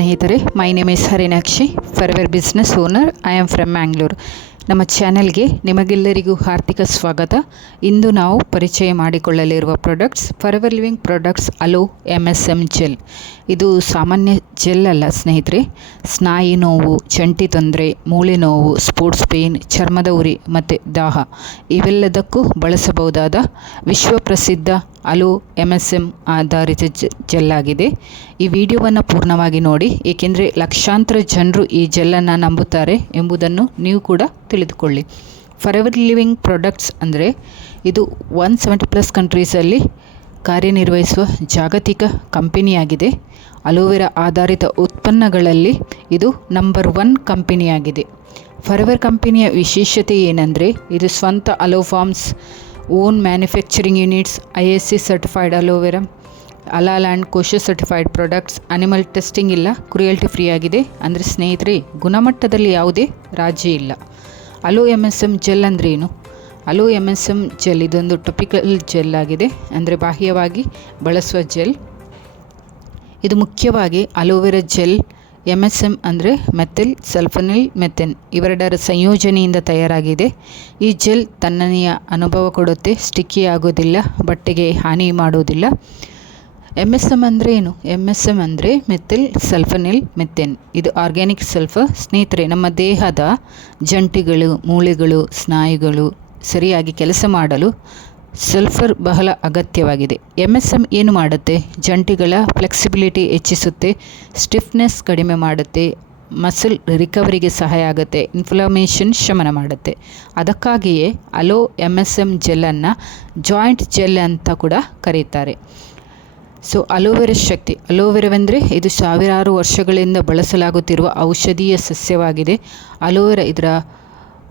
ಸ್ನೇಹಿತರೆ, my name is Harinakshi, Forever business owner. I am from Mangalore. ನಮ್ಮ ಚಾನೆಲ್ಗೆ ನಿಮಗೆಲ್ಲರಿಗೂ ಹಾರ್ದಿಕ ಸ್ವಾಗತ. ಇಂದು ನಾವು ಪರಿಚಯ ಮಾಡಿಕೊಳ್ಳಲಿರುವ products Forever living products aloe MSM gel. ಇದು ಸಾಮಾನ್ಯ ಜೆಲ್ ಅಲ್ಲ ಸ್ನೇಹಿತರೆ. ಸ್ನಾಯು ನೋವು, ಜಂಟಿ ತೊಂದರೆ, ಮೂಳೆ ನೋವು, ಸ್ಪೋರ್ಟ್ಸ್ ಪೇನ್, ಚರ್ಮದ ಉರಿ ಮತ್ತು ದಾಹ ಇವೆಲ್ಲದಕ್ಕೂ ಬಳಸಬಹುದಾದ ವಿಶ್ವಪ್ರಸಿದ್ಧ ಅಲೋ MSM ಆಧಾರಿತ ಜೆಲ್ ಆಗಿದೆ. ಈ ವಿಡಿಯೋವನ್ನು ಪೂರ್ಣವಾಗಿ ನೋಡಿ, ಏಕೆಂದರೆ ಲಕ್ಷಾಂತರ ಜನರು ಈ ಜೆಲ್ಲನ್ನು ನಂಬುತ್ತಾರೆ ಎಂಬುದನ್ನು ನೀವು ಕೂಡ ತಿಳಿದುಕೊಳ್ಳಿ. ಫಾರ್ಎವರ್ ಲಿವಿಂಗ್ ಪ್ರಾಡಕ್ಟ್ಸ್ ಅಂದರೆ ಇದು 170+ ಕಂಟ್ರೀಸಲ್ಲಿ ಕಾರ್ಯನಿರ್ವಹಿಸುವ ಜಾಗತಿಕ ಕಂಪನಿಯಾಗಿದೆ. ಅಲೋವೆರಾ ಆಧಾರಿತ ಉತ್ಪನ್ನಗಳಲ್ಲಿ ಇದು ನಂಬರ್ 1 ಕಂಪನಿಯಾಗಿದೆ. ಫಾರ್ಎವರ್ ಕಂಪನಿಯ ವಿಶೇಷತೆ ಏನಂದರೆ, ಇದು ಸ್ವಂತ aloe farms, own manufacturing units, ISC certified aloe vera, ಹಲಾಲ್ and kosher certified products, animal testing ಇಲ್ಲ, ಕ್ರುಯಲ್ಟಿ ಫ್ರೀ ಆಗಿದೆ. ಅಂದರೆ ಸ್ನೇಹಿತರೆ, ಗುಣಮಟ್ಟದಲ್ಲಿ ಯಾವುದೇ ರಾಜಿ ಇಲ್ಲ. ಅಲೋ MSM ಜೆಲ್ ಅಂದರೆ ಏನು? ಅಲೋ MSM ಜೆಲ್ ಇದೊಂದು ಟಾಪಿಕಲ್ ಜೆಲ್ ಆಗಿದೆ, ಅಂದರೆ ಬಾಹ್ಯವಾಗಿ ಬಳಸುವ ಜೆಲ್. ಇದು ಮುಖ್ಯವಾಗಿ ಅಲೋವೆರಾ ಜೆಲ್, MSM ಅಂದರೆ ಮೆಥಿಲ್ ಸಲ್ಫೋನಿಲ್ ಮೆಥೆನ್ ಇವೆರಡರ ಸಂಯೋಜನೆಯಿಂದ ತಯಾರಾಗಿದೆ. ಈ ಜೆಲ್ ತಣ್ಣನೆಯ ಅನುಭವ ಕೊಡುತ್ತೆ, ಸ್ಟಿಕ್ಕಿ ಆಗೋದಿಲ್ಲ, ಬಟ್ಟೆಗೆ ಹಾನಿ ಮಾಡೋದಿಲ್ಲ. MSM ಅಂದರೆ ಏನು? MSM ಅಂದರೆ ಮೆಥಿಲ್ ಸಲ್ಫೋನಿಲ್ ಮೆಥೆನ್. ಇದು ಆರ್ಗ್ಯಾನಿಕ್ ಸಲ್ಫರ್. ಸ್ನೇಹಿತರೆ, ನಮ್ಮ ದೇಹದ ಜಂಟಿಗಳು, ಮೂಳೆಗಳು, ಸ್ನಾಯುಗಳು ಸರಿಯಾಗಿ ಕೆಲಸ ಮಾಡಲು ಸಲ್ಫರ್ ಬಹಳ ಅಗತ್ಯವಾಗಿದೆ. MSM ಏನು ಮಾಡುತ್ತೆ? ಜಂಟಿಗಳ ಫ್ಲೆಕ್ಸಿಬಿಲಿಟಿ ಹೆಚ್ಚಿಸುತ್ತೆ, ಸ್ಟಿಫ್ನೆಸ್ ಕಡಿಮೆ ಮಾಡುತ್ತೆ, ಮಸಲ್ ರಿಕವರಿಗೆ ಸಹಾಯ ಆಗುತ್ತೆ, ಇನ್ಫ್ಲಮೇಷನ್ ಶಮನ ಮಾಡುತ್ತೆ. ಅದಕ್ಕಾಗಿಯೇ ಅಲೋ MSM ಜೆಲ್ಲನ್ನು ಜಾಯಿಂಟ್ ಜೆಲ್ ಅಂತ ಕೂಡ ಕರೀತಾರೆ. ಸೊ ಅಲೋವೆರಾ ಶಕ್ತಿ. ಅಲೋವೆರಾವೆಂದರೆ ಇದು ಸಾವಿರಾರು ವರ್ಷಗಳಿಂದ ಬಳಸಲಾಗುತ್ತಿರುವ ಔಷಧೀಯ ಸಸ್ಯವಾಗಿದೆ. ಅಲೋವೆರಾ ಇದರ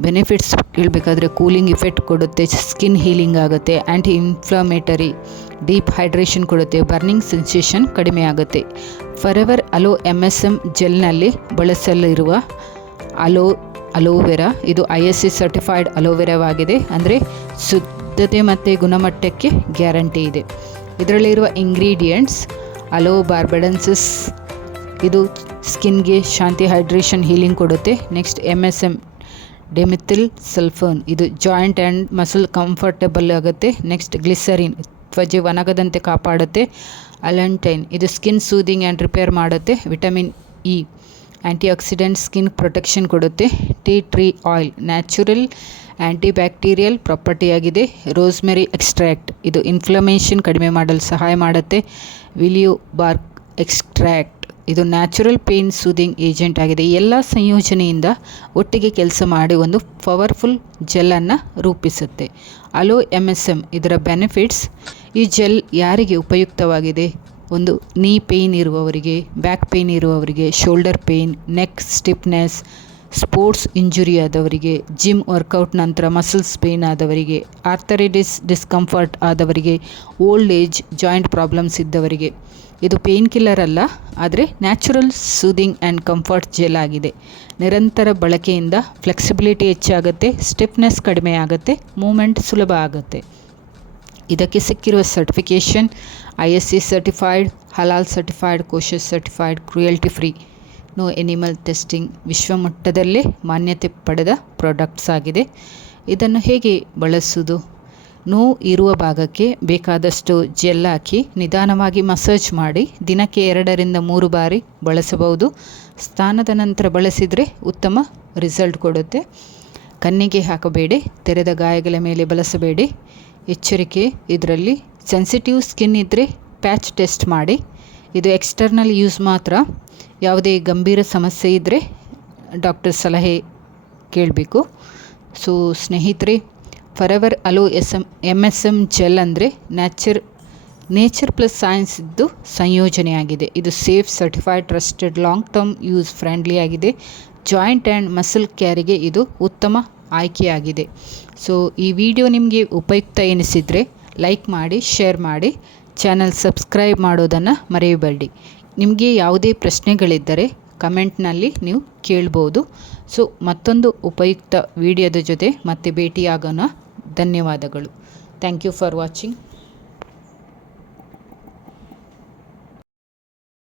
ಬೆನಿಫಿಟ್ಸ್ ಹೇಳಬೇಕಾದ್ರೆ, ಕೂಲಿಂಗ್ ಇಫೆಕ್ಟ್ ಕೊಡುತ್ತೆ, ಸ್ಕಿನ್ ಹೀಲಿಂಗ್ ಆಗುತ್ತೆ, ಆ್ಯಂಟಿ ಇನ್ಫ್ಲಮೇಟರಿ, ಡೀಪ್ ಹೈಡ್ರೇಷನ್ ಕೊಡುತ್ತೆ, ಬರ್ನಿಂಗ್ ಸೆನ್ಸೇಷನ್ ಕಡಿಮೆ ಆಗುತ್ತೆ. ಫಾರ್ಎವರ್ ಅಲೋ MSM ಜೆಲ್ನಲ್ಲಿ ಬಳಸಲಿರುವ ಅಲೋವೆರಾ ಇದು ISC ಸರ್ಟಿಫೈಡ್ ಅಲೋವೆರಾವಾಗಿದೆ. ಅಂದರೆ ಶುದ್ಧತೆ ಮತ್ತು ಗುಣಮಟ್ಟಕ್ಕೆ ಗ್ಯಾರಂಟಿ ಇದೆ. ಇದರಲ್ಲಿರುವ ಇಂಗ್ರೀಡಿಯೆಂಟ್ಸ್ ಅಲೋ ಬಾರ್ಬಡನ್ಸಿಸ್, ಇದು ಸ್ಕಿನ್ಗೆ ಶಾಂತಿ, ಹೈಡ್ರೇಷನ್, ಹೀಲಿಂಗ್ ಕೊಡುತ್ತೆ. ನೆಕ್ಸ್ಟ್ MSM ಡೆಮಿಥಿಲ್ ಸಲ್ಫೋನ್, ಇದು ಜಾಯಿಂಟ್ ಆ್ಯಂಡ್ ಮಸಲ್ ಕಂಫರ್ಟಬಲ್ ಆಗುತ್ತೆ. ನೆಕ್ಸ್ಟ್ ಗ್ಲಿಸರಿನ್, ತ್ವಚೆ ಒಣಗದಂತೆ ಕಾಪಾಡುತ್ತೆ. ಅಲಂಟೈನ್, ಇದು ಸ್ಕಿನ್ ಸೂದಿಂಗ್ ಆ್ಯಂಡ್ ರಿಪೇರ್ ಮಾಡುತ್ತೆ. Vitamin E, antioxidant, skin protection ಕೊಡುತ್ತೆ. Tea tree oil, natural antibacterial ಪ್ರಾಪರ್ಟಿಯಾಗಿದೆ. ರೋಸ್ಮೆರಿ ಎಕ್ಸ್ಟ್ರಾಕ್ಟ್, ಇದು ಇನ್ಫ್ಲಮೇಷನ್ ಕಡಿಮೆ ಮಾಡಲು ಸಹಾಯ ಮಾಡುತ್ತೆ. ವಿಲಿಯೋ ಬಾರ್ಕ್ ಎಕ್ಸ್ಟ್ರಾಕ್ಟ್, ಇದು ನ್ಯಾಚುರಲ್ ಪೇನ್ ಸೂದಿಂಗ್ ಏಜೆಂಟ್ ಆಗಿದೆ. ಈ ಎಲ್ಲ ಸಂಯೋಜನೆಯಿಂದ ಒಟ್ಟಿಗೆ ಕೆಲಸ ಮಾಡಿ ಒಂದು ಪವರ್ಫುಲ್ ಜೆಲ್ಲನ್ನು ರೂಪಿಸುತ್ತೆ. ಅಲೋ MSM ಇದರ ಬೆನಿಫಿಟ್ಸ್. ಈ ಜೆಲ್ ಯಾರಿಗೆ ಉಪಯುಕ್ತವಾಗಿದೆ? ಒಂದು ನೀ ಪೇಯ್ನ್ ಇರುವವರಿಗೆ, ಬ್ಯಾಕ್ ಪೇಯ್ನ್ ಇರುವವರಿಗೆ, shoulder pain, neck stiffness, sports injury ಆದವರಿಗೆ, ಜಿಮ್ ವರ್ಕೌಟ್ ನಂತರ ಮಸಲ್ಸ್ ಪೇಯ್ನ್ ಆದವರಿಗೆ, ಆರ್ಥರೈಟಿಸ್ ಡಿಸ್ಕಂಫರ್ಟ್ ಆದವರಿಗೆ, ಓಲ್ಡ್ ಏಜ್ ಜಾಯಿಂಟ್ ಪ್ರಾಬ್ಲಮ್ಸ್ ಇದ್ದವರಿಗೆ. ಇದು ಪೇಯ್ನ್ ಕಿಲ್ಲರ್ ಅಲ್ಲ, ಆದರೆ natural soothing and comfort gel ಆಗಿದೆ. ನಿರಂತರ ಬಳಕೆಯಿಂದ ಫ್ಲೆಕ್ಸಿಬಿಲಿಟಿ ಹೆಚ್ಚಾಗುತ್ತೆ, ಸ್ಟಿಫ್ನೆಸ್ ಕಡಿಮೆ ಆಗುತ್ತೆ, ಮೂಮೆಂಟ್ ಸುಲಭ ಆಗುತ್ತೆ. ಇದಕ್ಕೆ ಸಿಕ್ಕಿರುವ ಸರ್ಟಿಫಿಕೇಷನ್ ISC ಸರ್ಟಿಫೈಡ್, ಹಲಾಲ್ certified, kosher certified, cruelty free, no animal testing, ವಿಶ್ವಮಟ್ಟದಲ್ಲೇ ಮಾನ್ಯತೆ ಪಡೆದ ಪ್ರಾಡಕ್ಟ್ಸ್ ಆಗಿದೆ. ಇದನ್ನು ಹೇಗೆ ಬಳಸುವುದು? ನೋವು ಇರುವ ಭಾಗಕ್ಕೆ ಬೇಕಾದಷ್ಟು ಜೆಲ್ ಹಾಕಿ ನಿಧಾನವಾಗಿ ಮಸಾಜ್ ಮಾಡಿ ದಿನಕ್ಕೆ 2ರಿಂದ 3 ಬಾರಿ ಬಳಸಬಹುದು. ಸ್ನಾನದ ನಂತರ ಬಳಸಿದರೆ ಉತ್ತಮ ರಿಸಲ್ಟ್ ಕೊಡುತ್ತೆ. ಕಣ್ಣಿಗೆ ಹಾಕಬೇಡಿ, ತೆರೆದ ಗಾಯಗಳ ಮೇಲೆ ಬಳಸಬೇಡಿ. ಎಚ್ಚರಿಕೆ, ಇದರಲ್ಲಿ ಸೆನ್ಸಿಟಿವ್ ಸ್ಕಿನ್ ಇದ್ದರೆ ಪ್ಯಾಚ್ ಟೆಸ್ಟ್ ಮಾಡಿ. ಇದು ಎಕ್ಸ್ಟರ್ನಲ್ ಯೂಸ್ ಮಾತ್ರ. ಯಾವುದೇ ಗಂಭೀರ ಸಮಸ್ಯೆ ಇದ್ದರೆ ಡಾಕ್ಟರ್ ಸಲಹೆ ಕೇಳಬೇಕು. ಸೊ ಸ್ನೇಹಿತರೆ, ಫಾರ್ಎವರ್ ಅಲೋ MSM ಜೆಲ್ ಅಂದರೆ ನೇಚರ್ ಪ್ಲಸ್ ಸೈನ್ಸ್ ಇದ್ದು ಸಂಯೋಜನೆಯಾಗಿದೆ. ಇದು safe, certified, trusted, long term use friendly ಆಗಿದೆ. ಜಾಯಿಂಟ್ ಆ್ಯಂಡ್ ಮಸಲ್ ಕ್ಯಾರಿಗೆ ಇದು ಉತ್ತಮ ಆಯ್ಕೆಯಾಗಿದೆ. ಸೊ ಈ ವಿಡಿಯೋ ನಿಮಗೆ ಉಪಯುಕ್ತ ಎನಿಸಿದರೆ ಲೈಕ್ ಮಾಡಿ, ಶೇರ್ ಮಾಡಿ, ಚಾನಲ್ ಸಬ್ಸ್ಕ್ರೈಬ್ ಮಾಡೋದನ್ನು ಮರೆಯಬೇಡಿ. ನಿಮಗೆ ಯಾವುದೇ ಪ್ರಶ್ನೆಗಳಿದ್ದರೆ ಕಮೆಂಟ್ನಲ್ಲಿ ನೀವು ಕೇಳ್ಬೋದು. ಸೊ ಮತ್ತೊಂದು ಉಪಯುಕ್ತ ವಿಡಿಯೋದ ಜೊತೆ ಮತ್ತೆ ಭೇಟಿಯಾಗೋಣ. ಧನ್ಯವಾದಗಳು. Thank you for watching.